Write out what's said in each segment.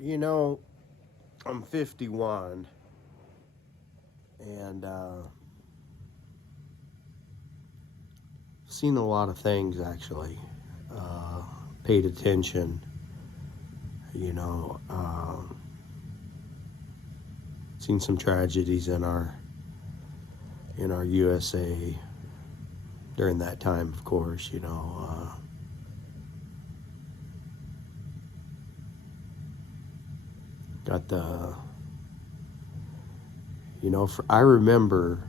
You know, I'm 51 and seen a lot of things actually. Uh, Paid attention, you know, seen some tragedies in our USA during that time, of course, got the, I remember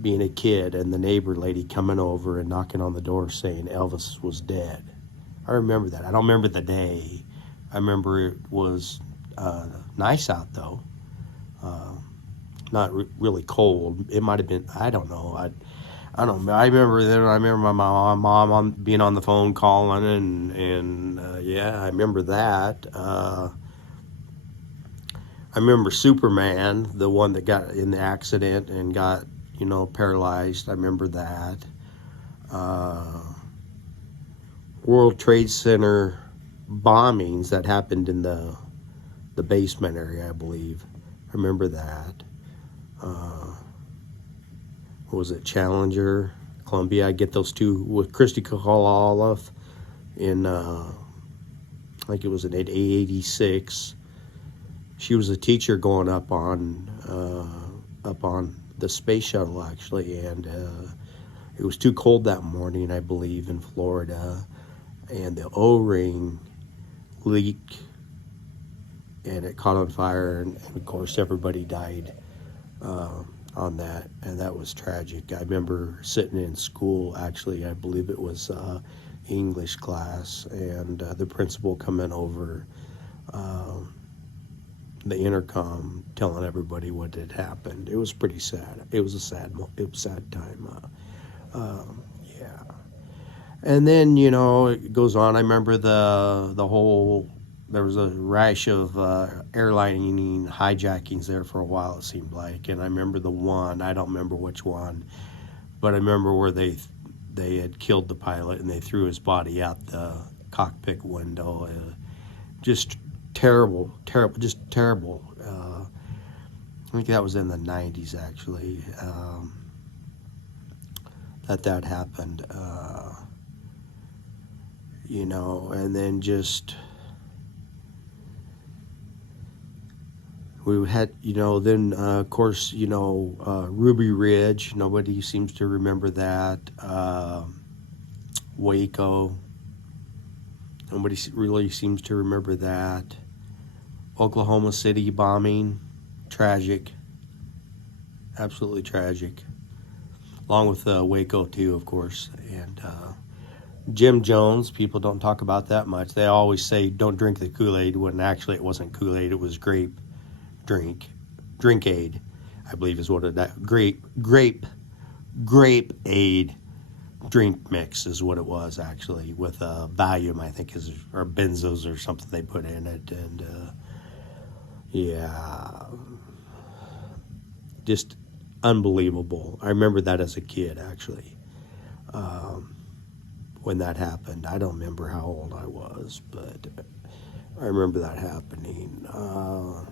being a kid and the neighbor lady coming over and knocking on the door saying Elvis was dead. I remember that. I don't remember the day. I remember it was nice out though. Uh, Not really cold. It might have been. I don't know. I don't know. I remember then. I remember my mom on being on the phone calling and yeah, I remember that. I remember Superman, the one that got in the accident and got paralyzed. I remember that. Uh, World Trade Center bombings that happened in the basement area, I believe. I remember that. Uh, what was it? Challenger, Columbia. I get those two with Christy Kohalov in I think it was in 86. She was a teacher going up on the space shuttle actually, and it was too cold that morning, I believe, in Florida, and the O-ring leaked and it caught on fire, and of course everybody died on that, and that was tragic. I remember sitting in school, actually, I believe it was English class, and the principal coming over uh, the intercom telling everybody what had happened. It was pretty sad. It was it was a sad time. Yeah. And then it goes on. I remember the whole. There was a rash of airline hijackings there for a while. It seemed like, and I remember the one. I don't remember which one, but I remember where they had killed the pilot and they threw his body out the cockpit window. Just terrible, terrible, just terrible. I think that was in the 90s actually, that happened. And then just we had, then of course, Ruby Ridge. Nobody seems to remember that. Waco. Nobody really seems to remember that. Oklahoma City bombing. Tragic. Absolutely tragic. Along with Waco, too, of course. And Jim Jones, people don't talk about that much. They always say don't drink the Kool-Aid when actually it wasn't Kool-Aid. It was grape aid, I believe is what grape aid drink mix is what it was actually, with Valium, I think, or benzos or something they put in it, and yeah, just unbelievable. I remember that as a kid actually, when that happened. I don't remember how old I was, but I remember that happening. I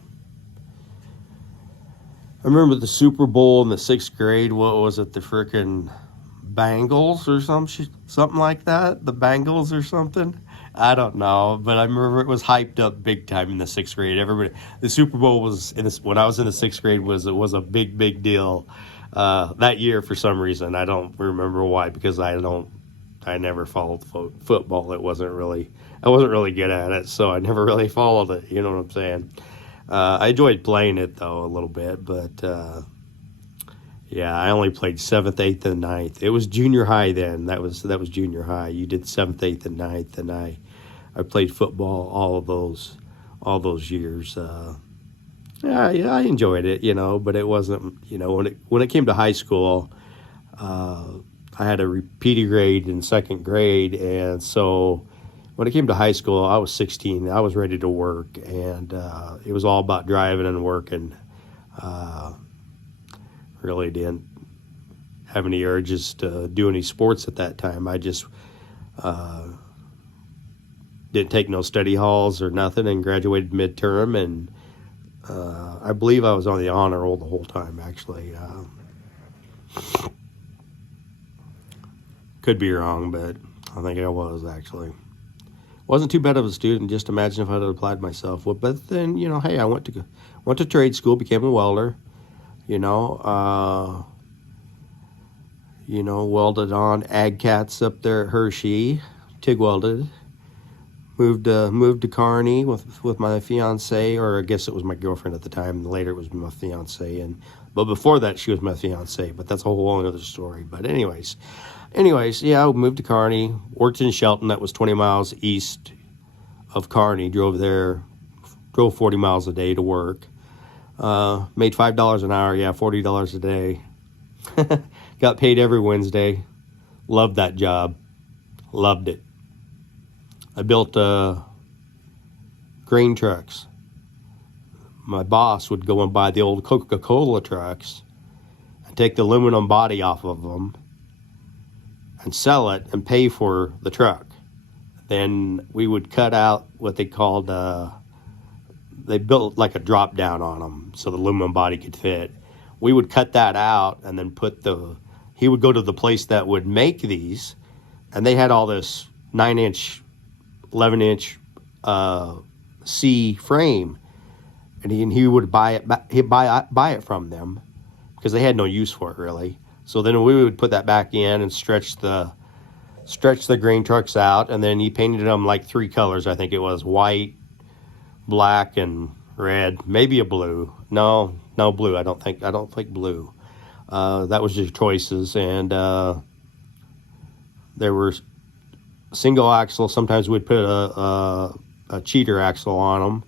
remember the Super Bowl in the 6th grade. What was it? The frickin' Bengals or something like that. The Bengals or something. I don't know, but I remember it was hyped up big time in the 6th grade. Everybody, the Super Bowl was when I was in the 6th grade was a big deal that year for some reason. I don't remember why, because I never followed football. I wasn't really good at it, so I never really followed it. You know what I'm saying? I enjoyed playing it though a little bit, but yeah, I only played 7th, 8th, and 9th. It was junior high then. That was junior high. You did 7th, 8th, and 9th, and I played football all those years. Yeah, I enjoyed it, but it wasn't, when it came to high school, uh, I had a repeated grade in 2nd grade, and so when it came to high school, I was 16. I was ready to work, and it was all about driving and working. Uh, really didn't have any urges to do any sports at that time. I just didn't take no study halls or nothing, and graduated midterm. And I believe I was on the honor roll the whole time, actually. Could be wrong, but I think I was, actually. Wasn't too bad of a student. Just imagine if I had applied myself. Well, but then, hey, I went to trade school, became a welder. Welded on ag cats up there at Hershey, TIG welded. Moved to Kearney with my fiance, or I guess it was my girlfriend at the time. Later it was my fiance, but before that she was my fiance. But that's a whole other story. But anyways, yeah, I moved to Kearney. Worked in Shelton. That was 20 miles east of Kearney. Drove 40 miles a day to work. Made $5 an hour. Yeah, $40 a day. Got paid every Wednesday. Loved that job. Loved it. I built grain trucks. My boss would go and buy the old Coca-Cola trucks and take the aluminum body off of them and sell it and pay for the truck. Then we would cut out what they called, they built like a drop down on them so the aluminum body could fit. We would cut that out and then he would go to the place that would make these, and they had all this 9-inch 11-inch C frame, and he would buy it. He'd buy it from them because they had no use for it really. So then we would put that back in and stretch the grain trucks out, and then he painted them like 3 colors. I think it was white, black, and red. Maybe a blue. No blue. I don't think blue. That was just choices, and there were single axle. Sometimes we'd put a cheater axle on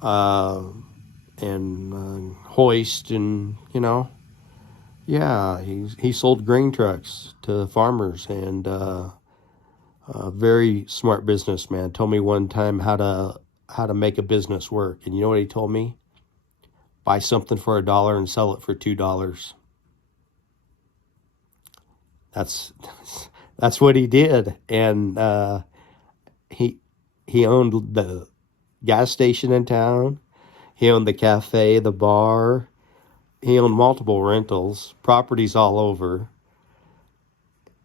them, and hoist, and yeah, he sold grain trucks to farmers, and a very smart businessman. Told me one time how to make a business work, and you know what he told me? Buy something for $1 and sell it for $2. That's what he did, and he owned the gas station in town. He owned the cafe, the bar. He owned multiple rentals, properties all over.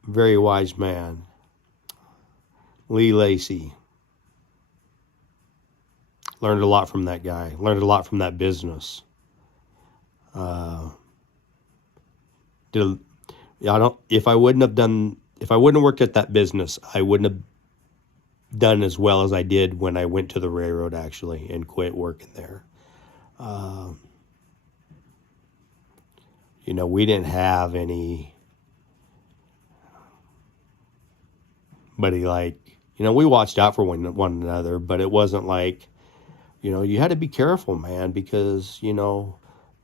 Very wise man. Lee Lacy. Learned a lot from that guy. Learned a lot from that business. If I wouldn't have worked at that business, I wouldn't have done as well as I did when I went to the railroad, actually, and quit working there. We didn't have anybody we watched out for one another, but it wasn't like, you had to be careful, man, because,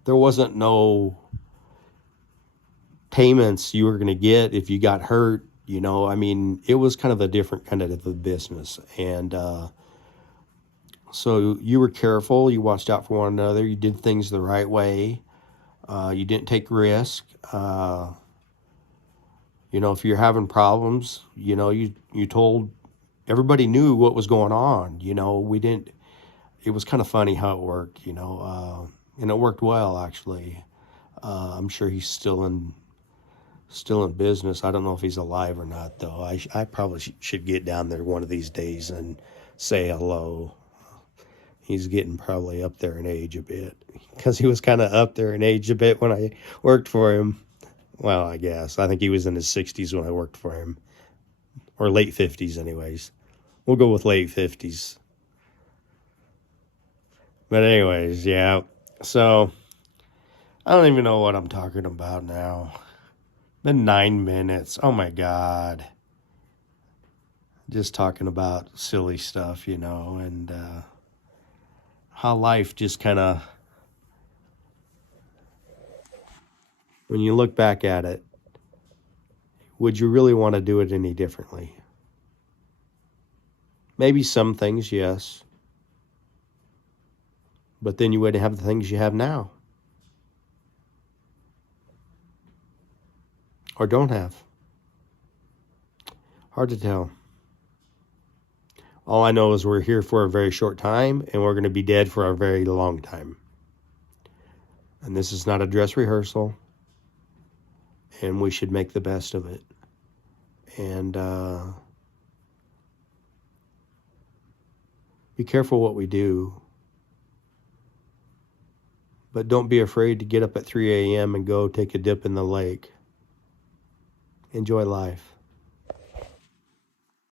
there wasn't no payments you were going to get if you got hurt. It was kind of a different kind of a business. And so you were careful. You watched out for one another. You did things the right way. You didn't take risk. If you're having problems, you told everybody knew what was going on. It was kind of funny how it worked, and it worked well, actually. I'm sure he's still in business. I don't know if he's alive or not, though. I probably should get down there one of these days and say hello. He's getting probably up there in age a bit, because he was kind of up there in age a bit when I worked for him. Well, I guess. I think he was in his 60s when I worked for him, or late 50s anyways. We'll go with late 50s. But anyways, yeah. So I don't even know what I'm talking about now. Been 9 minutes. Oh my God. Just talking about silly stuff, and how life just kind of, when you look back at it, would you really want to do it any differently? Maybe some things, yes. But then you wouldn't have the things you have now. Or don't have. Hard to tell. All I know is we're here for a very short time, and we're going to be dead for a very long time. And this is not a dress rehearsal, and we should make the best of it. And be careful what we do. But don't be afraid to get up at 3 a.m. and go take a dip in the lake. Enjoy life.